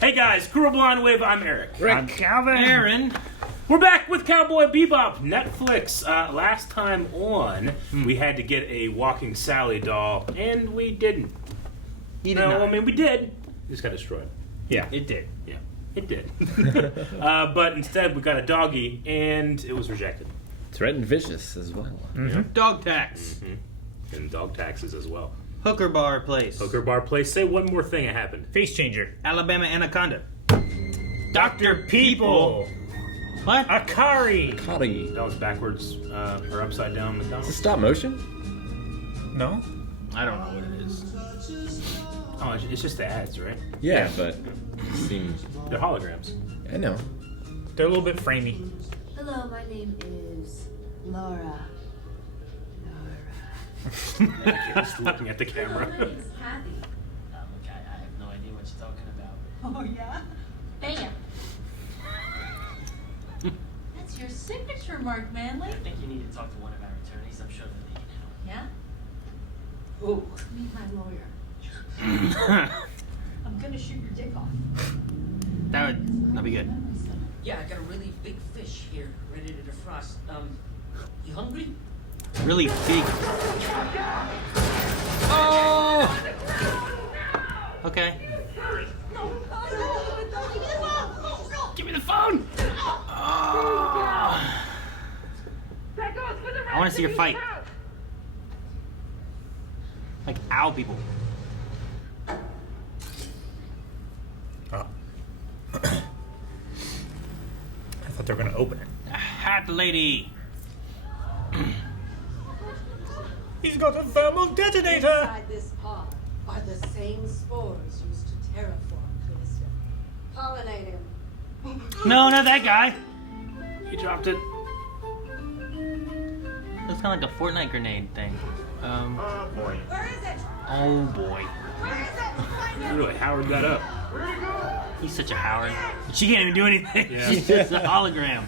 Hey guys, Cruel Blonde Wave, I'm Eric. I'm Calvin. Aaron. We're back with Cowboy Bebop, Netflix. Last time on, we had to get a Walking Sally doll, and we didn't. He did not. I mean, we did. It just got destroyed. Yeah, it did. Yeah, it did. But instead, we got a doggy, and it was rejected. Threat and vicious as well. Mm-hmm. Dog tax. Mm-hmm. And dog taxes as well. Hooker bar place. Hooker bar place. Say one more thing that happened. Face changer. Alabama anaconda. Dr. People. What? Akari. Kari. That was backwards or upside down Is McDonald's. this stop motion? No? I don't know what it is. Oh, it's just the ads, right? Yeah, but it seems. They're holograms. I know. They're a little bit framey. Hello, my name is Laura. Just looking at the camera. Hello, my name's Kathy. Look, I have no idea what you're talking about. Oh, yeah? Bam! That's your signature mark, Manly. I think you need to talk to one of our attorneys. I'm sure that they can help. Yeah? Who? Meet my lawyer. I'm gonna shoot your dick off. That'd be good. Yeah, I got a really big fish here, ready to defrost. You hungry? Really big. Oh! Okay. Give me the phone! Oh. I want to see your fight. Like owl people. Oh. I thought they were going to open it. Hat lady. He's got a thermal detonator! Inside this pod are the same spores used to terraform Callisto. Pollinate him. No, not that guy. He dropped it. Looks kind of like a Fortnite grenade thing. Boy. Where is it? Oh boy. Where is it? Find him. Really, Howard got up. He's such a Howard. She can't even do anything. Yeah. She's just a hologram.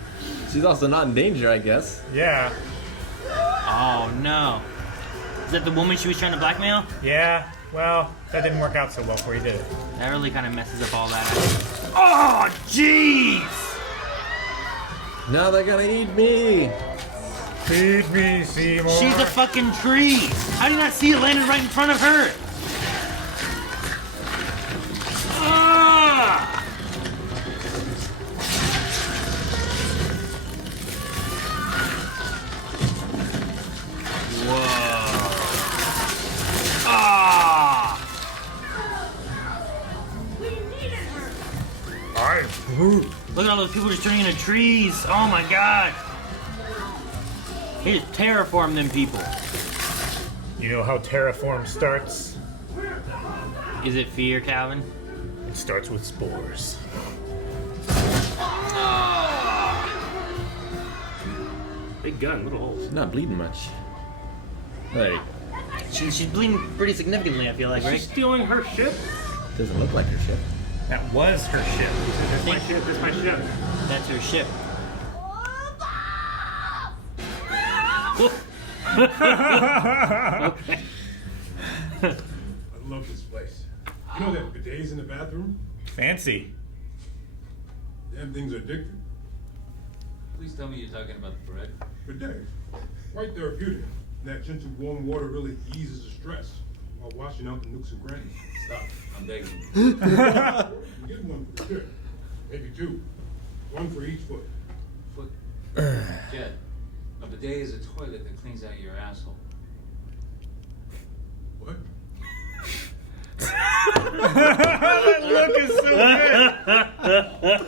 She's also not in danger, I guess. Yeah. Oh no. Is that the woman she was trying to blackmail? Yeah. Well, that didn't work out so well for you, did it? That really kind of messes up all that. Oh, jeez! Now they're gonna eat me! Feed me, Seymour. She's a fucking tree! How do you not see it landing right in front of her? Ah! Whoa. Ah! I'm Groot. Look at all those people just turning into trees. Oh my god. They just terraform them people. You know how terraform starts? Is it fear, Calvin? It starts with spores. Big gun, little holes. She's not bleeding much. Hey, She's bleeding pretty significantly, I feel like, right? She's stealing her ship. doesn't look like her ship. That was her ship. That's my ship. That's my ship. That's her ship. Okay. I love this place. You know that bidets in the bathroom? Fancy. Damn things are addictive. Please tell me you're talking about the bread. Bidet. Quite therapeutic. And that gentle warm water really eases the stress while washing out the nooks and crannies. Stop. I'm begging you. You get one for the trip. Maybe two. One for each foot. Foot. Jed, a bidet is a toilet that cleans out your asshole. What? That look is so good.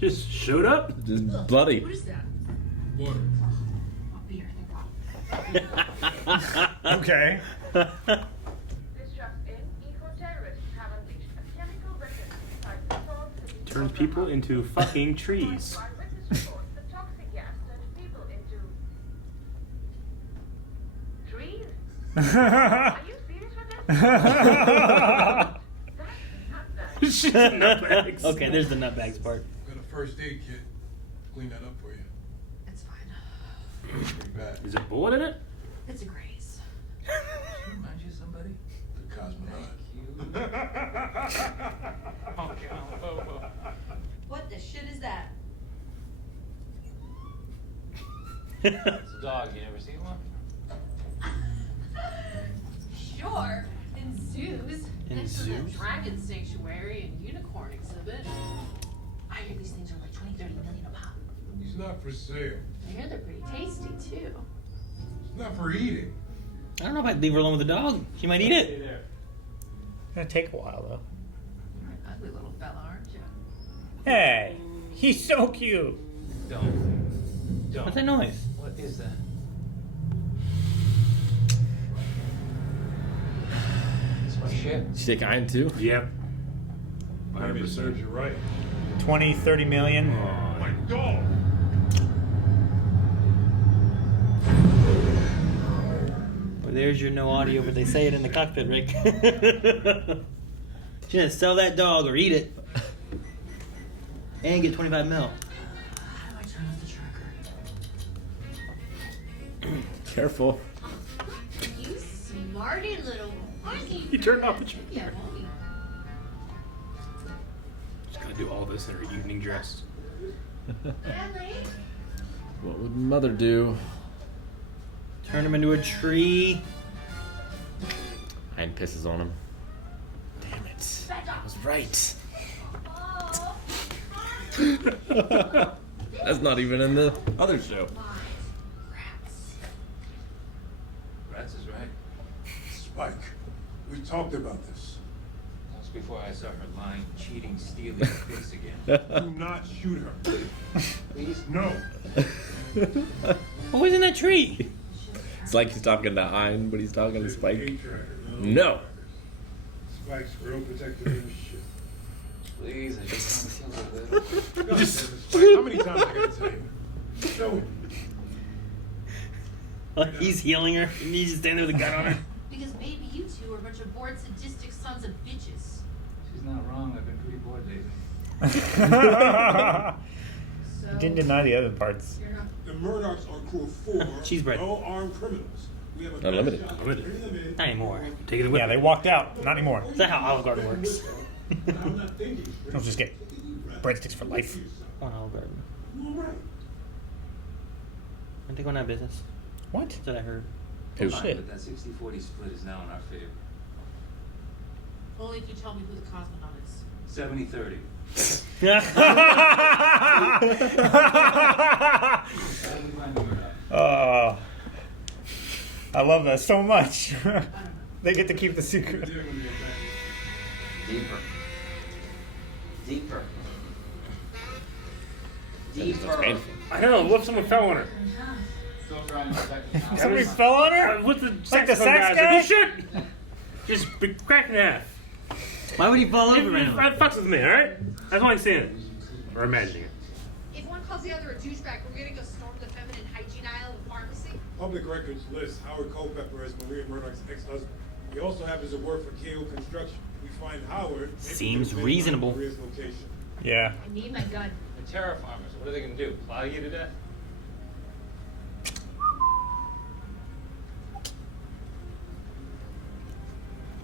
Just showed up. Just bloody. What is that? Water. Oh, beer, thank God. Okay. Turns people into fucking trees. She's nutbags. Okay, there's the nutbags part. Got a first aid kit. Clean that up for you. It's fine. Pretty bad. Is a bullet in it? It's a grace. Remind you of somebody? The cosmonaut. What the shit is that? It's a dog. You never seen one? Sure, in zoos. In Next to the zoos? dragon sanctuary and unicorn exhibit. I hear these things are like 20, 30 million a pop. He's not for sale. I hear they're pretty tasty too. It's not for eating. I don't know if I'd leave her alone with the dog. She might eat it. It's gonna take a while though. You're an ugly little fella, aren't you? Hey, he's so cute. Don't. What's that noise? What is that? It's my ship. You take iron too? Yep. Maybe it serves you right. 20, 30 million. Oh my God! Well, there's your no audio, but they say it in the cockpit, Rick. She's gonna sell that dog or eat it. And get 25 mil. How do I turn off the tracker? Careful. You smarty little monkey. You turned off the tracker. Yeah, won't we? She's gonna do all this in her evening dress. Bradley? What would mother do? Turn him into a tree. Iron pisses on him. Damn it. I was right. That's not even in the other show. Rats is right. Spike, we talked about this. That was before I saw her lying, cheating, stealing face again. Do not shoot her. Please? No. What was in that tree? It's like he's talking to Ein, but he's talking to Spike. Hate tracker. No. Spike's real protective of his shit. Please, I just want to feel good. God damn it, Spike, how many times I gotta tell you? Show him. He's healing her. And he's just standing there with a gun on her. Because maybe you two are a bunch of bored, sadistic sons of bitches. She's not wrong. I've been pretty bored lately. So, Didn't deny the other parts. you're not. The Murdochs are crew of 4 Cheese bread. no-armed criminals. We have a Unlimited. best shot at Unlimited. bringing them in. Not anymore. Take it with Yeah, you. they walked out. Not anymore. Is that how Olive Garden works? I'm not thinking straight. Don't just get breadsticks for life. On Olive Garden. You all right? I think we're not business. What? That's what I heard. Oh Fine, shit. but that 60-40 split is now in our favor. Only if you tell me who the cosmonaut is. 70-30. Oh, I love that so much. They get to keep the secret. Deeper. Deeper. That's painful. I don't know. What if someone fell on her? Still trying to protect the house. Somebody fell on her? With the Like the saxophone sax guys, like, guy? you should just be cracked in half. Why would he fall over It randomly? fucks with me, all right? That's why I'm saying it or imagining it. If one calls the other a douchebag, we're gonna go storm the feminine hygiene aisle of the pharmacy. Public records list Howard Culpepper as Maria Murdoch's ex-husband. We also have his award for KO construction. We find Howard. Seems maybe reasonable. Maria's location. Yeah. I need my gun. The terraformers, what are they going to do? Plow you to death?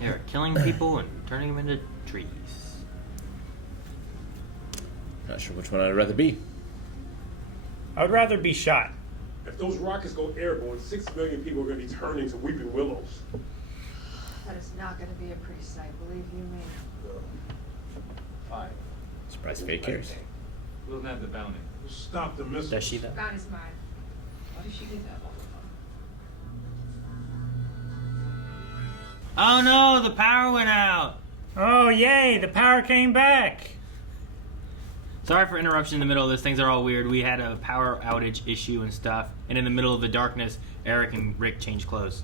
They're killing people and turning them into trees. Not sure which one I'd rather be. I would rather be shot. If those rockets go airborne, 6 million people are going to be turned into weeping willows. That is not going to be a pretty sight, believe you me. Fine. Surprise fake cares. We'll have the bounty. We'll stop the missiles. Does she though? Gun is mine. Why does she get that all the time? Oh no, the power went out. Oh, yay, the power came back. Sorry for interruption in the middle of this. Things are all weird. We had a power outage issue and stuff. And in the middle of the darkness, Eric and Rick changed clothes.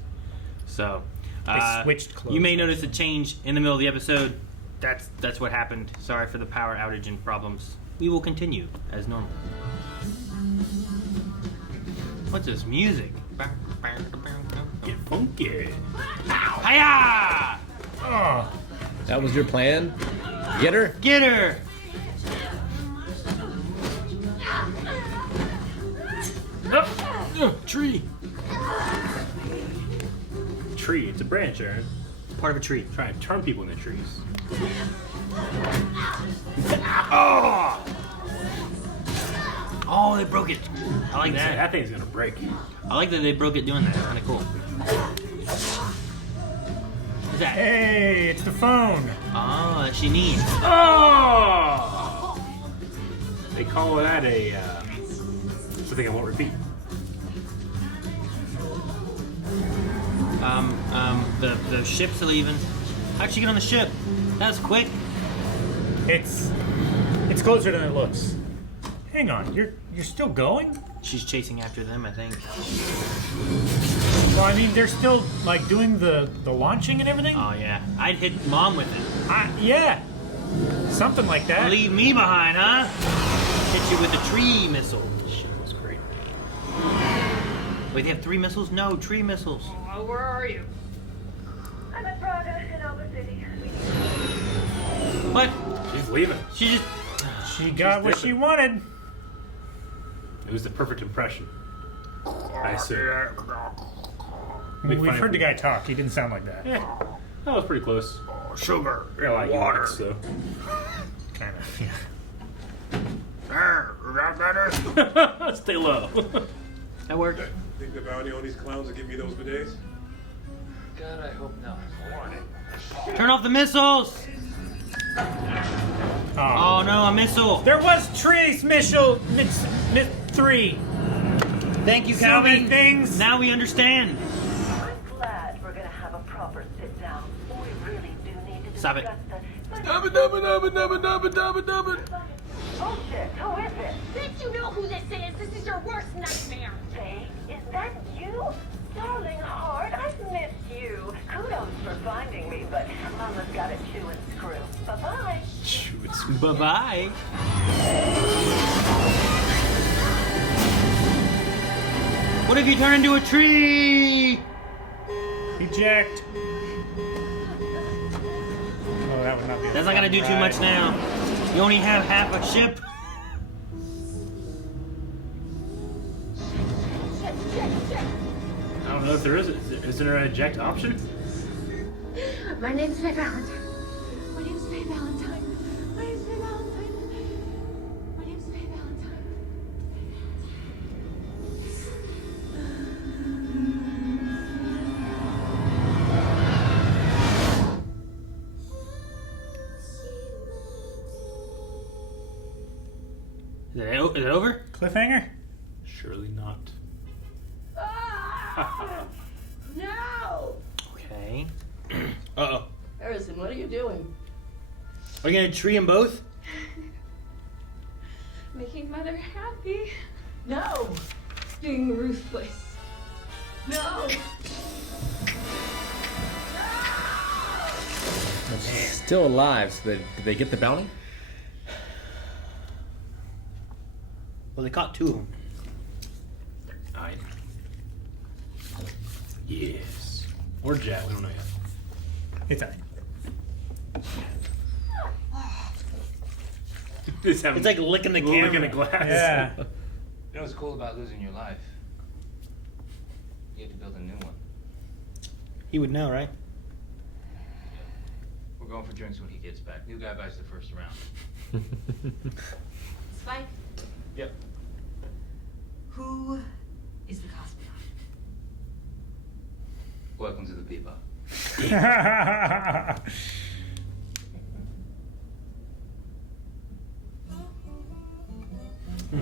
So, They switched clothes. You may notice a change in the middle of the episode. That's what happened. Sorry for the power outage and problems. We will continue as normal. What's this music? Get funky. Hiya! Oh, That was your plan? Get her? Get her! Oh, Tree. tree. It's a branch, Aaron. part of a tree. Trying to turn people into trees. Oh! Oh, they broke it. I like that. That thing's gonna break. I like that they broke it doing that. Kind of cool. What's that? Hey, it's the phone. Oh, that she needs. Oh! They call that a something I won't repeat. The ship's leaving. How'd she get on the ship? That was quick. It's closer than it looks. Hang on, you're still going? She's chasing after them, I think. Well, I mean, they're still like doing the launching and everything. Oh yeah, I'd hit Mom with it. Yeah, something like that. Leave me behind, huh? Hit you with a tree missile. Shit was great. Wait, they have 3 missiles? No, tree missiles. Oh, where are you? I'm at Praga in Alba City. What? She's leaving. She just... She got what she wanted. It was the perfect impression. I assume. We've heard the guy talk. He didn't sound like that. Yeah, that was pretty close. Sugar. Yeah, like water. So. Kind of. Yeah. Is that better? Stay low. That worked. Think the bounty on these clowns will give me those bidets? God, I hope not. Turn off the missiles! Oh no, a missile! There was trees, missile 3. Thank you, So Calvin. many things. Now we understand. I'm glad we're gonna have a proper sit down. We really do need to Stop it. Oh shit, who is it? Bitch, you know who this is. This is your worst nightmare. Faye, is that you? Darling heart, I've missed you. Kudos for finding me, but Mama's got a chew and screw. Bye-bye. Bye-bye. What if you turn into a tree? Eject. Oh, that would not be. That's not gonna do too much now. You only have half a ship. I don't know if there is. Is there an eject option? My name's Faye Valentine. My name's Faye Valentine. My name's Faye Valentine. My name's Faye Valentine. Is it over? Cliffhanger? Surely not. No! Okay. Uh-oh. Harrison, what are you doing? Are you gonna tree them both? Making Mother happy. No! Being ruthless. No! She's still alive, so did they get the bounty? Well, they caught 2 of them. Aye. Yes. Or Jet, we don't know yet. It's alright. It's like licking the camera. Licking a glass. Yeah. You know what's cool about losing your life? You have to build a new one. He would know, right? We're going for drinks when he gets back. New guy buys the first round. Spike, Yep. who is the cosmonaut? Welcome to the Bebop.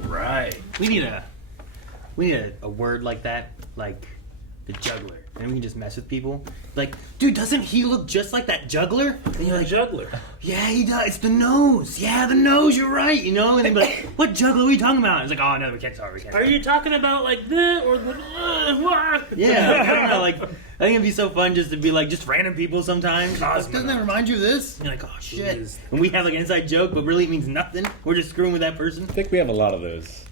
Right. We need a word like that, like the juggler. And we can just mess with people. Like, dude, doesn't he look just like that juggler? And you're like, Juggler. yeah, he does. It's the nose. Yeah, the nose. You're right. You know. And they'd be like, what juggler are we talking about? And it's like, oh no, we can't talk. We can't. Are you talking about like the or the what? Yeah, like, I don't know. Like, I think it'd be so fun just to be like just random people sometimes. Like, doesn't that remind you of this? And you're like, oh shit. And we have like an inside joke, but really it means nothing. We're just screwing with that person. I think we have a lot of those.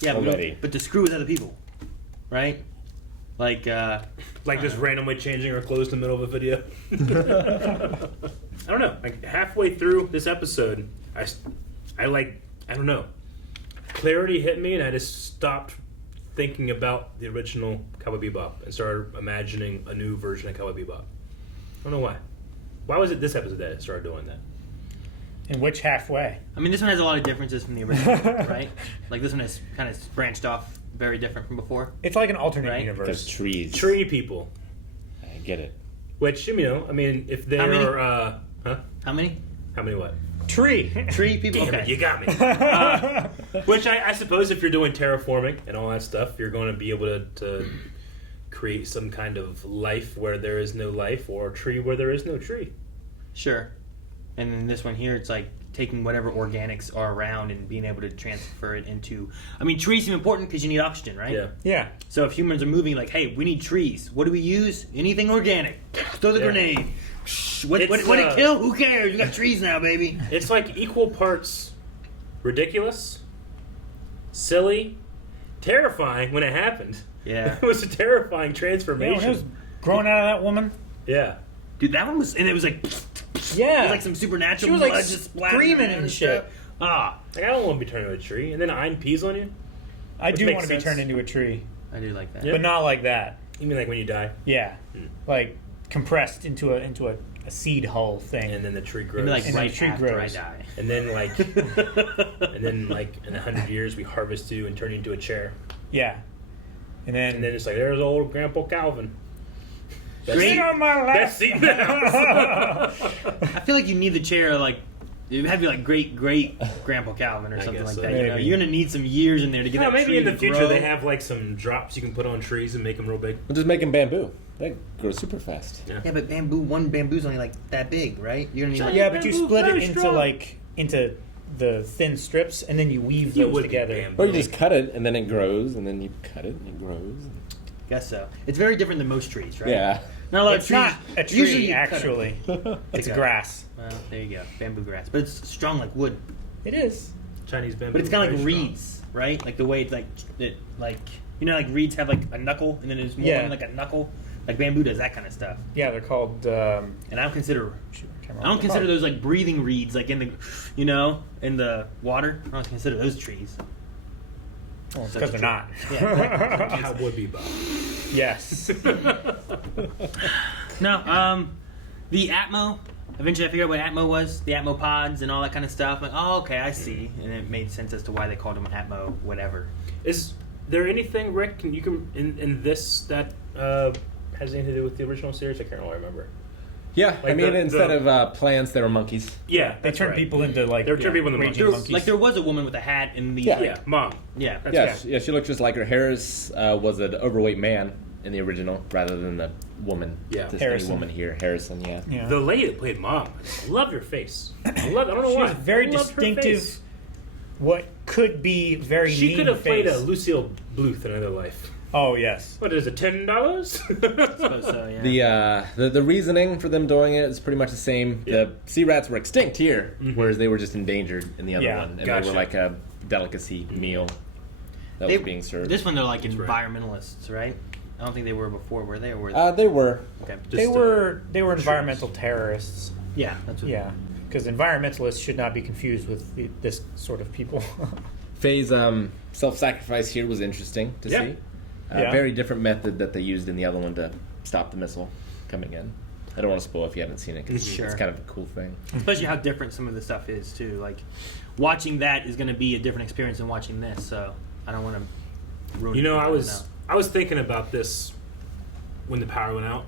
Yeah, already. but to screw with other people, right? Like just randomly changing our clothes in the middle of a video. I don't know. Like halfway through this episode, I don't know. Clarity hit me, and I just stopped thinking about the original Cowboy Bebop and started imagining a new version of Cowboy Bebop. don't know why. Why was it this episode that it started doing that? In which halfway? I mean, this one has a lot of differences from the original, right? Like this one has kind of branched off very different from before. It's like an alternate Right? universe. There's trees. Tree people. I get it. Which, you know, I mean, if How many? they're, huh? How many? How many what? Tree. Tree people. Damn it, Okay. you got me. Which I suppose if you're doing terraforming and all that stuff, you're going to be able to create some kind of life where there is no life, or a tree where there is no tree. Sure. And then this one here, it's like taking whatever organics are around and being able to transfer it into. I mean, trees seem important because you need oxygen, right? Yeah. Yeah. So if humans are moving, like, hey, we need trees. What do we use? Anything organic. Throw the Yeah. grenade. What It's, it kill? Who cares? We got trees now, baby. It's like equal parts ridiculous, silly, terrifying when it happened. Yeah. It was a terrifying Yeah, transformation. when it was growing out of that woman. Yeah. Dude, that one was, and it was like, Yeah. it was like some supernatural She was, like, blood just splattering screaming around and shit. stuff. Ah, Like, I don't want to be turned into a tree. And then iron peas on you? I Which do makes want to be sense. turned into a tree, I do like that. Yeah. but not like that. You mean like when you die? Yeah. Like compressed into a seed hull thing. And then the tree grows. Maybe like And then right the tree after grows. I die. And then like in 100 years we harvest you and turn you into a chair. Yeah. And then, And then it's like, there's old Grandpa Calvin. sit on my lap. Best seat in the house. I feel like you need the chair, like, it would have to be like great Grandpa Calvin or I something guess like so. that. You know, Maybe. you're gonna need some years in there to get Yeah, that maybe tree in the to future grow. they have like some drops you can put on trees and make them real big. We'll just make them bamboo. They grow super fast. Yeah, but one bamboo's only like that big, right? You're gonna need like, Yeah, but you Bamboo, split it very into strong. into the thin strips, and then you weave It those would be together. bamboo. Or you just cut it and then it grows, and then you cut it and it grows. guess so. It's very different than most trees, right? Yeah. Not a lot It's of trees. not a tree, Usually you cut 'em. actually. It's Okay. grass. Well, there you go, bamboo grass, but it's strong like wood. It is. Chinese bamboo. But it's kind of like very strong. reeds, right? Like the way it's like you know, like reeds have like a knuckle, and then there's more Yeah. than like a knuckle. Like bamboo does that kind of stuff. Yeah, they're called. And I don't consider those like breathing reeds, like in the, you know, in the water. I don't consider those trees. Well, Such because they're a not. Yeah, exactly. Cowboy Bebop. Yes. No, the Atmo. Eventually, I figured out what Atmo was. The Atmo pods and all that kind of stuff. Like, oh, okay, I see, and it made sense as to why they called them Atmo, whatever. Is there anything, Rick, in this that has anything to do with the original series? I can't really remember. Yeah, I Like mean, the- instead the- of plants, they were monkeys. Yeah, They that's turn right. people into like. They turn people into raging monkeys. Like there was a woman with a hat in the Yeah. Yeah, mom. yeah. That's Yeah, right. she looked just like her. Harris was an overweight man in the original, rather than the woman. Yeah. the skinny Harrison. woman here, Harrison. Yeah. Yeah. The lady that played mom, I love her face. I don't know She why. was very I loved her distinctive. face. What could be very She mean could have played face. a Lucille Bluth in another life. Oh yes. What is it, $10? Suppose so, yeah. The reasoning for them doing it is pretty much the same. Yeah. The sea rats were extinct here, whereas they were just endangered in the other Yeah, one, and they gotcha. were like a delicacy meal that was being served. This one, they're like right. environmentalists, right? I don't think they were before, were they? Or were they? They were. Okay. They Just, were environmental terrorists. Yeah, that's what. Yeah, because environmentalists should not be confused with this sort of people. Faye's self-sacrifice here was interesting to Yeah. see. Yeah. Very different method that they used in the other one to stop the missile coming in. I don't want to spoil if you haven't seen it, because Sure. it's kind of a cool thing. Especially how different some of the stuff is too. Like watching that is going to be a different experience than watching this. So I don't want to ruin. You it know, for I anyone was thinking about this when the power went out.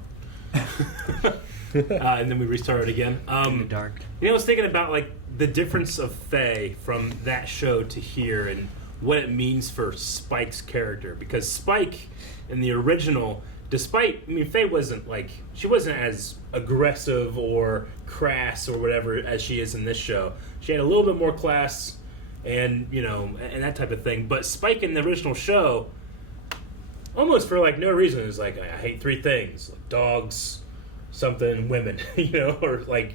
And then we restarted again. in the dark. You know, I was thinking about like the difference of Faye from that show to here and what it means for Spike's character. Because Spike in the original, Faye wasn't like, she wasn't as aggressive or crass or whatever as she is in this show. She had a little bit more class and, you know, and that type of thing. But Spike in the original show, almost for like no reason, is like, I hate three things: like dogs, something, women, you know, or like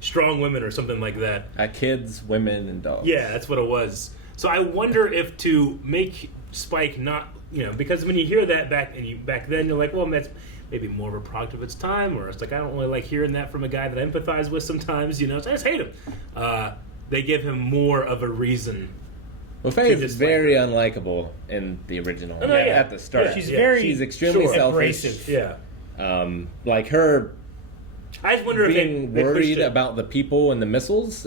strong women or something like that. Kids, women, and dogs. Yeah, that's what it was. So I wonder if to make Spike not, you know, because when you hear that back then, you're like, well, that's maybe more of a product of its time, or it's like I don't really like hearing that from a guy that I empathize with sometimes, you know. So I just hate him. They give him more of a reason. Well, Faye is dislike very unlikable in the original. Oh, no, yeah. At the start, Yeah, She's very she's extremely sure. selfish. abrasive. Yeah. Like her I just wonder if being they pushed worried it. about the people and the missiles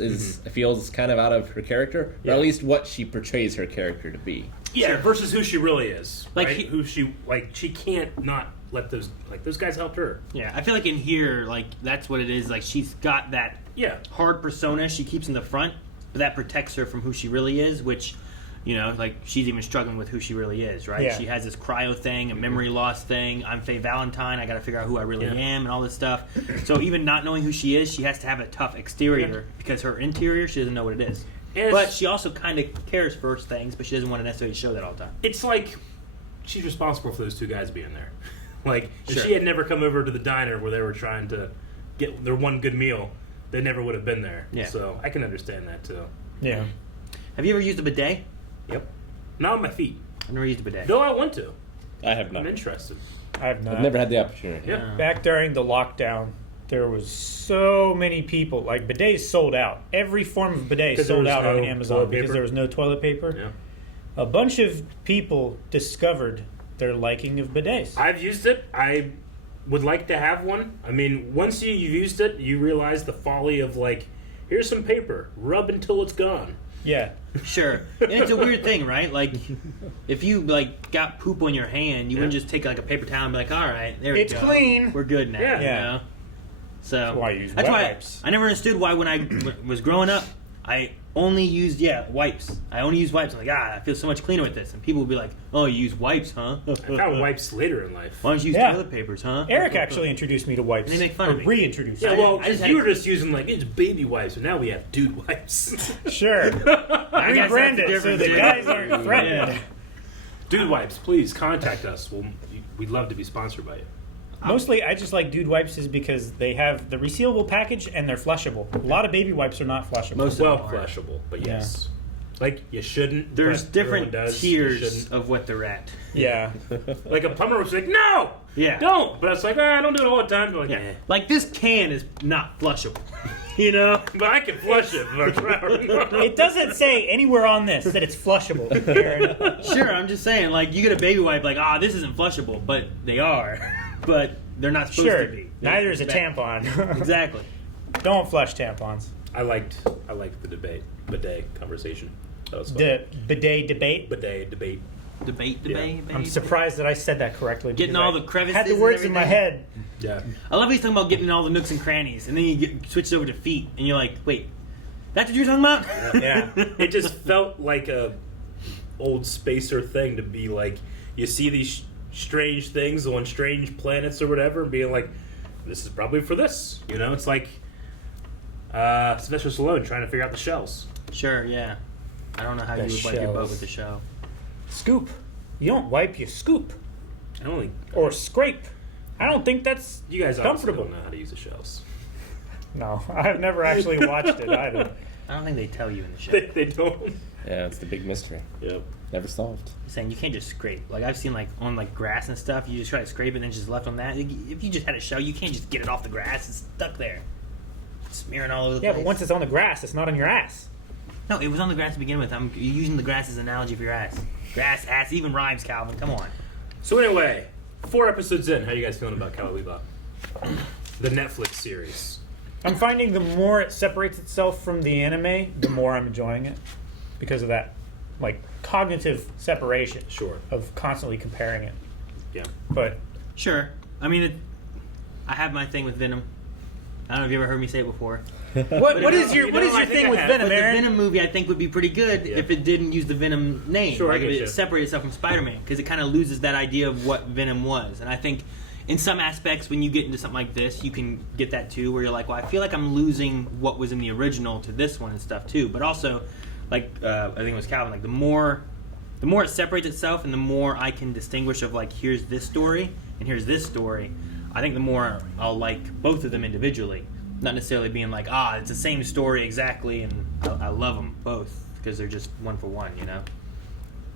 feels kind of out of her character, or at least what she portrays her character to be. Yeah, versus who she really is. Like Right? Who she she can't not let those those guys helped her. Yeah, I feel like in here, like that's what it is. Like she's got that hard persona she keeps in the front, but that protects her from who she really is. Which, you know, like she's even struggling with who she really is. Right? Yeah. She has this cryo thing, a memory loss thing. I'm Faye Valentine. I got to figure out who I really am, and all this stuff. So even not knowing who she is, she has to have a tough exterior because her interior, she doesn't know what it is. But she also kind of cares for things, but she doesn't want to necessarily show that all the time. It's like she's responsible for those two guys being there. Like, if Sure. she had never come over to the diner where they were trying to get their one good meal, they never would have been there. Yeah. So I can understand that too. Yeah. Have you ever used a bidet? Yep. Not on my feet. I've never used a bidet. Though I want to. I have not. I'm interested. I have not. I've never had the opportunity. Yeah. Back during the lockdown, there was so many people. Like, bidets sold out. Every form of bidet 'Cause there sold was out on no Amazon toilet because paper? there was no toilet paper. Yeah. A bunch of people discovered their liking of bidets. I've used it. I would like to have one. I mean, once you've used it, you realize the folly of, like, here's some paper. Rub until it's gone. Yeah. Sure. And it's a weird thing, right? Like, if you, like, got poop on your hand, you wouldn't just take, like, a paper towel and be like, all right, there we It's go. clean. We're good now, Yeah. you know? So, That's why I use that's wet why wipes. I never understood why when I was growing up, I only used, wipes. I only used wipes. I'm like, I feel so much cleaner with this. And people would be like, oh, you use wipes, huh? I found wipes later in life. Why don't you use Yeah. toilet papers, huh? Eric actually introduced me to wipes. And they make fun of me. Reintroduced Yeah, me. well, I just had you to- were just using, like, it's baby wipes, but now we have dude wipes. Sure. I guess that's Rebrand the it so difference, the yeah. guys aren't threatened. Yeah. Dude wipes, please contact us. We'd love to be sponsored by you. Mostly, I just like dude wipes is because they have the resealable package and they're flushable. A lot of baby wipes are not flushable. Most of Well, them are. flushable, but yes. Like, you shouldn't. There's but different everyone does. You tiers shouldn't. of what they're at. Yeah. Like, a plumber was like, no! Yeah. Don't! But it's like, I don't do it all the time. But like, Yeah. Like, this can is not flushable. You know? But I can flush it. It doesn't say anywhere on this that it's flushable, Aaron. Sure, I'm just saying, like, you get a baby wipe, like, this isn't flushable, but they are. But they're not supposed Sure. to be. Neither is a Bad. tampon. Exactly. Don't flush tampons. I liked the bidet conversation. That was fun. The bidet debate. Bidet debate. Debate. I'm surprised that I said that correctly. Getting because all I the crevices had the and words in my everything. head. Yeah. I love he's talking about getting in all the nooks and crannies, and then you switch it over to feet, and you're like, wait, that's what you're talking about? Yeah. It just felt like a old spacer thing to be like, you see these strange things on strange planets or whatever, and being like, this is probably for this. You know, it's like Sylvester Stallone trying to figure out the shells. Sure, yeah. I don't know how The you would wipe your boat shells. with the shell. Scoop. You don't wipe, you scoop. I don't think Or scrape. I don't think that's you guys obviously comfortable. don't know how to use the shells. No, I've never actually watched it either. I don't think they tell you in the show. They don't. Yeah, it's the big mystery. Yep. Never solved. Saying you can't just scrape. Like I've seen like on like grass and stuff, you just try to scrape it and then just left on that. If you just had a shell, you can't just get it off the grass. It's stuck there, smearing all over the Yeah, place. but once it's on the grass, it's not on your ass. No, it was on the grass to begin with. I'm using the grass as an analogy for your ass. Grass, ass, even rhymes, Calvin. Come on. So anyway, 4 episodes in, how you guys feeling about Cowboy Bebop? The Netflix series. I'm finding the more it separates itself from the anime, the more I'm enjoying it. Because of that, like, cognitive separation. Sure. Of constantly comparing it. Yeah. But Sure. I mean, I have my thing with Venom. I don't know if you ever heard me say it before. what is your I think thing I with have. Venom, But the Aaron? Venom movie, I think, would be pretty good if it didn't use the Venom name. Sure, I like if get it you. separated itself from Spider-Man, because it kind of loses that idea of what Venom was. And I think, in some aspects, when you get into something like this, you can get that too, where you're like, well, I feel like I'm losing what was in the original to this one and stuff too. But also, like I think it was Calvin, like the more it separates itself, and the more I can distinguish of like, here's this story and here's this story, I think the more I'll like both of them individually. Not necessarily being like, it's the same story exactly, and I love them both because they're just one for one, you know?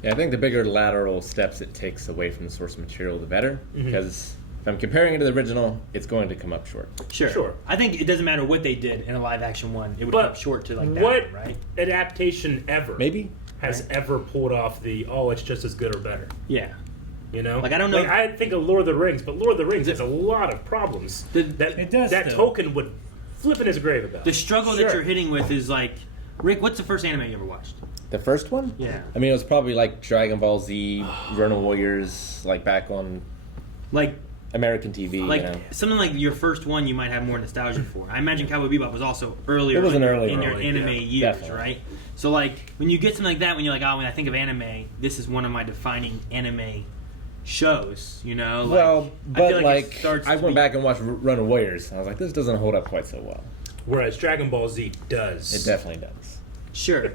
Yeah, I think the bigger lateral steps it takes away from the source material, the better. Because if I'm comparing it to the original, it's going to come up short. Sure. I think it doesn't matter what they did in a live action one; it would But come up short to like that, what one, right? adaptation ever Maybe. has ever pulled off the, it's just as good or better? Yeah. You know, Like, I don't know Like, I think of Lord of the Rings, but Lord of the Rings has a lot of problems that It does, that though. Tolkien would flip in his grave about. The struggle that you're hitting with is like, Rick, what's the first anime you ever watched? The first one? Yeah. I mean, it was probably like Dragon Ball Z, Ronin Warriors, like back on Like, American TV. like you know. something like your first one you might have more nostalgia for. I imagine Cowboy Bebop was also earlier It was an early in one, your anime yeah, years, definitely. right? So like when you get something like that, when you're like, oh, when I think of anime, this is one of my defining anime shows. You know? Like, Well, I feel but like, it like, starts I to went be- back and watched Ronin Warriors. I was like, this doesn't hold up quite so well. Whereas Dragon Ball Z does. It definitely does. Sure,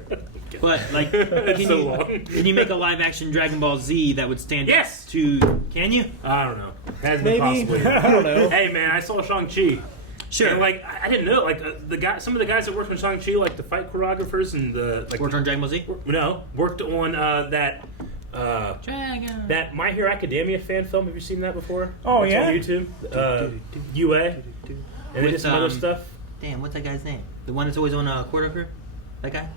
but like, It's can so you, long. can you make a live action Dragon Ball Z that would stand Yes! up to? Can you? I don't know. Has been Maybe. possibly. I don't know. Hey man, I saw Shang-Chi. Sure. And like I didn't know, like some of the guys that worked on Shang-Chi, like the fight choreographers and the like Worked on Dragon Ball Z. worked on that Dragon. that My Hero Academia fan film. Have you seen that before? Oh, It's yeah? on YouTube. UA. And they With, did some other stuff. Damn, what's that guy's name? The one that's always on Quarter Crew? That guy?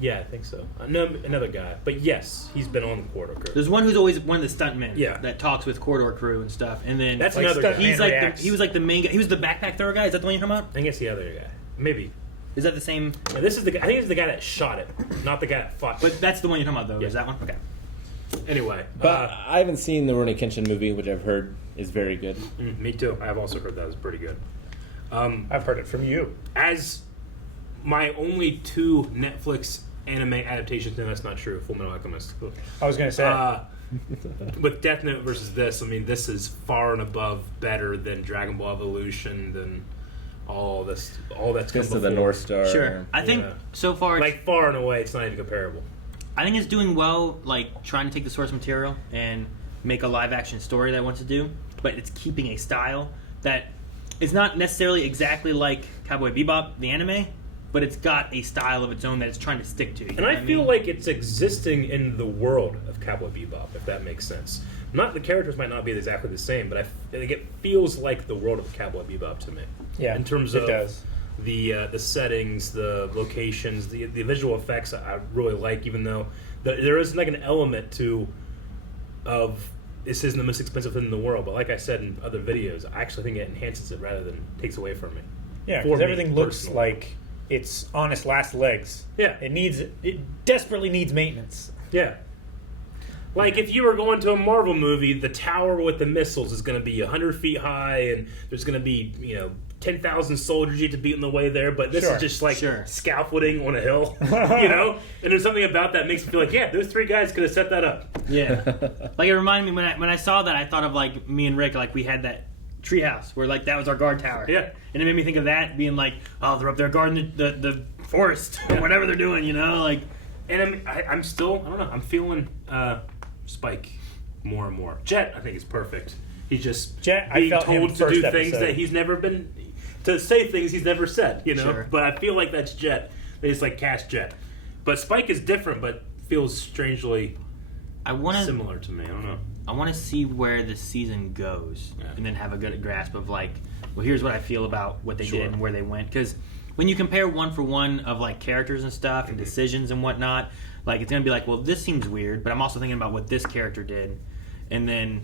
Yeah, I think so. No, another guy, but yes, he's been on the Corridor Crew. There's one who's always one of the stuntmen. Yeah. That talks with Corridor Crew and stuff. And then That's Like another stunt guy. he's man like reacts. he was like the main guy. He was the backpack thrower guy. Is that the one you're talking about? I think it's the other guy. Maybe. Is that the same? Yeah, this is the guy. I think it's the guy that shot it, not the guy that fought. But that's the one you're talking about, though. Yeah. Is that one? Okay. Anyway, But I haven't seen the Rurouni Kenshin movie, which I've heard is very good. me too. I've also heard that was pretty good. I've heard it from you. As my only two Netflix anime adaptations, no, that's not true. Full Metal Alchemist. I was going to say. With Death Note versus this, I mean, this is far and above better than Dragon Ball Evolution, than all that's come Just to the before. North Star. Sure. I think Yeah. so far, Like far and away, it's not even comparable. I think it's doing well. Like trying to take the source material and make a live action story that it wants to do, but it's keeping a style that is not necessarily exactly like Cowboy Bebop, the anime, but it's got a style of its own that it's trying to stick to. You And know I what feel mean? like it's existing in the world of Cowboy Bebop, if that makes sense. Not the characters might not be exactly the same, but like it feels like the world of Cowboy Bebop to me. Yeah, in terms it of does. the settings, the locations, the visual effects. I really like, even though there is like an element of this isn't the most expensive thing in the world. But like I said in other videos, I actually think it enhances it rather than takes away from it. Yeah, For because me, everything looks personally. like it's on its last legs. Yeah. It desperately needs maintenance. Yeah. Like if you were going to a Marvel movie, the tower with the missiles is going to be 100 feet high, and there's going to be 10,000 soldiers you have to beat on the way there. But this Sure, is just like sure. scaffolding on a hill, And there's something about that makes me feel like, yeah, those three guys could have set that up. Yeah, like it reminded me when I saw that, I thought of like me and Rick, like we had that treehouse where like that was our guard tower. Yeah. And it made me think of that being like, oh, they're up there guarding the forest or whatever they're doing, like. And I'm still, I don't know, I'm feeling Spike more and more. Jet, I think, is perfect. He's just Jet, I being felt him told to do first things episode. that he's never been, to say things he's never said, Sure. But I feel like that's Jet. They just like cast Jet. But Spike is different, but feels strangely I want to. similar to me. I don't know. I want to see where the season goes, Yeah. and then have a good grasp of like, well, here's what I feel about what they Sure. did and where they went. Because when you compare one for one of like characters and stuff and decisions and whatnot, like it's gonna be like, well, this seems weird, but I'm also thinking about what this character did, and then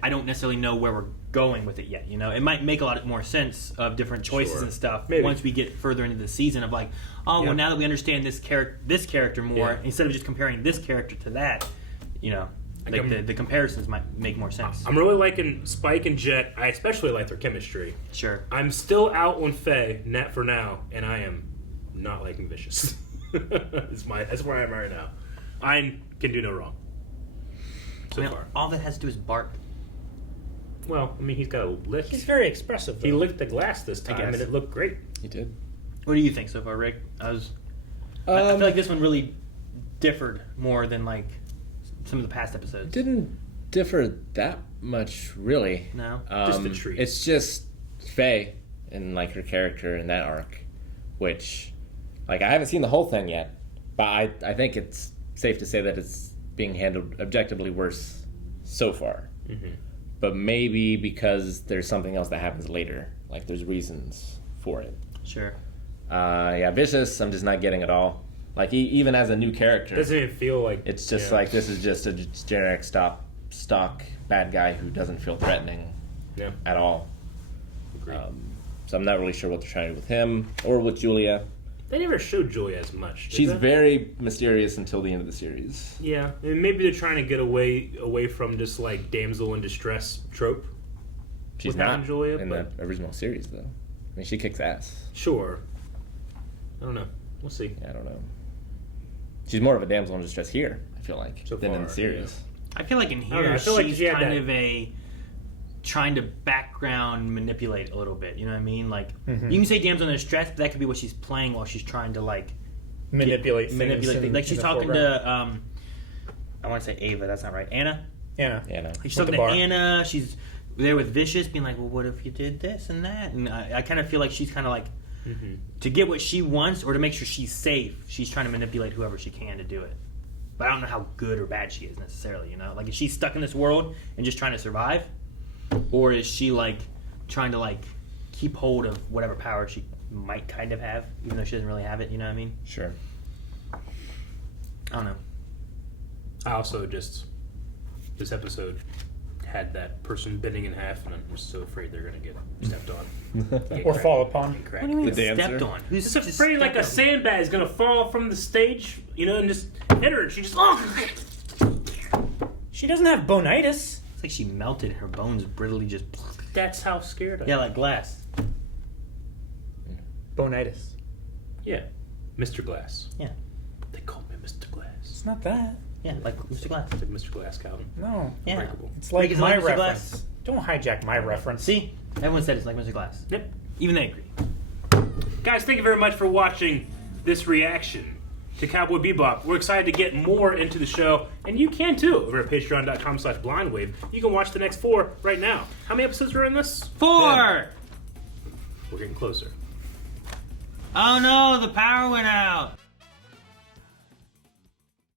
I don't necessarily know where we're going with it yet. It might make a lot more sense of different choices Sure. and stuff Maybe. once we get further into the season of like, oh, Yeah. well, now that we understand this character more, Yeah. instead of just comparing this character to that, like I'm- the comparisons might make more sense. I'm really liking Spike and Jet. I especially like their chemistry. Sure. I'm still out on Faye, net for now, and I am not liking Vicious. That's where I am right now. I can do no wrong. So far. All that has to do is bark. Well, I mean, he's got a lick. He's very expressive, though. He licked the glass this time, guess. and it looked great. You did. What do you think so far, Rick? I feel like this one really differed more than like some of the past episodes. Didn't differ that much, really. No? Just the trees. It's just Faye and like her character in that arc, which, like, I haven't seen the whole thing yet, but I think it's safe to say that it's being handled objectively worse so far. Mm-hmm. But maybe because there's something else that happens later, like there's reasons for it. Sure. Yeah, Vicious, I'm just not getting at all. Like even as a new character, Doesn't even feel like it's just yeah. like this is just a generic stock bad guy who doesn't feel threatening at all. So I'm not really sure what they're trying to do with him or with Julia. They never showed Julia as much. She's very mysterious until the end of the series. Yeah, and maybe they're trying to get away from just like damsel in distress trope. She's not Julia in the original series, though. I mean, she kicks ass. Sure. I don't know. We'll see. Yeah, I don't know. She's more of a damsel in distress here, I feel like, than in the series. I feel like in here, she's kind of a trying to background manipulate a little bit. You know what I mean? Like, you can say damsel in distress, but that could be what she's playing while she's trying to, like, manipulate things. Like, she's talking to, I want to say Ava, that's not right. Anna. She's talking to Anna. She's there with Vicious, being like, well, what if you did this and that? And I kind of feel like she's kind of like, to get what she wants or to make sure she's safe, she's trying to manipulate whoever she can to do it. But I don't know how good or bad she is necessarily, you know? Like, is she stuck in this world and just trying to survive? Or is she, like, trying to, like, keep hold of whatever power she might kind of have, even though she doesn't really have it, you know what I mean? Sure. I don't know. I also this episode had that person bending in half, and I'm just so afraid they're going to get stepped on. Or fall upon. What do you mean stepped on? Who's just afraid like a sandbag is going to fall from the stage, you know, and just hit her, and she just, She doesn't have bonitis. It's like she melted. Her bones brittly just... That's how scared I am. Yeah, like glass. Bonitis. Yeah. Mr. Glass. Yeah. They call me Mr. Glass. It's not that. Yeah, like Mr. Glass. It's like Mr. Glass, Calvin. No. Yeah. Breakable. It's like Break my like Mr. reference. Glass. Don't hijack my reference. See? Everyone said it's like Mr. Glass. Yep. Even they agree. Guys, thank you very much for watching this reaction to Cowboy Bebop. We're excited to get more into the show, and you can too over at patreon.com/blindwave. You can watch the next 4 right now. How many episodes are in this? 4! 10. We're getting closer. Oh no, the power went out.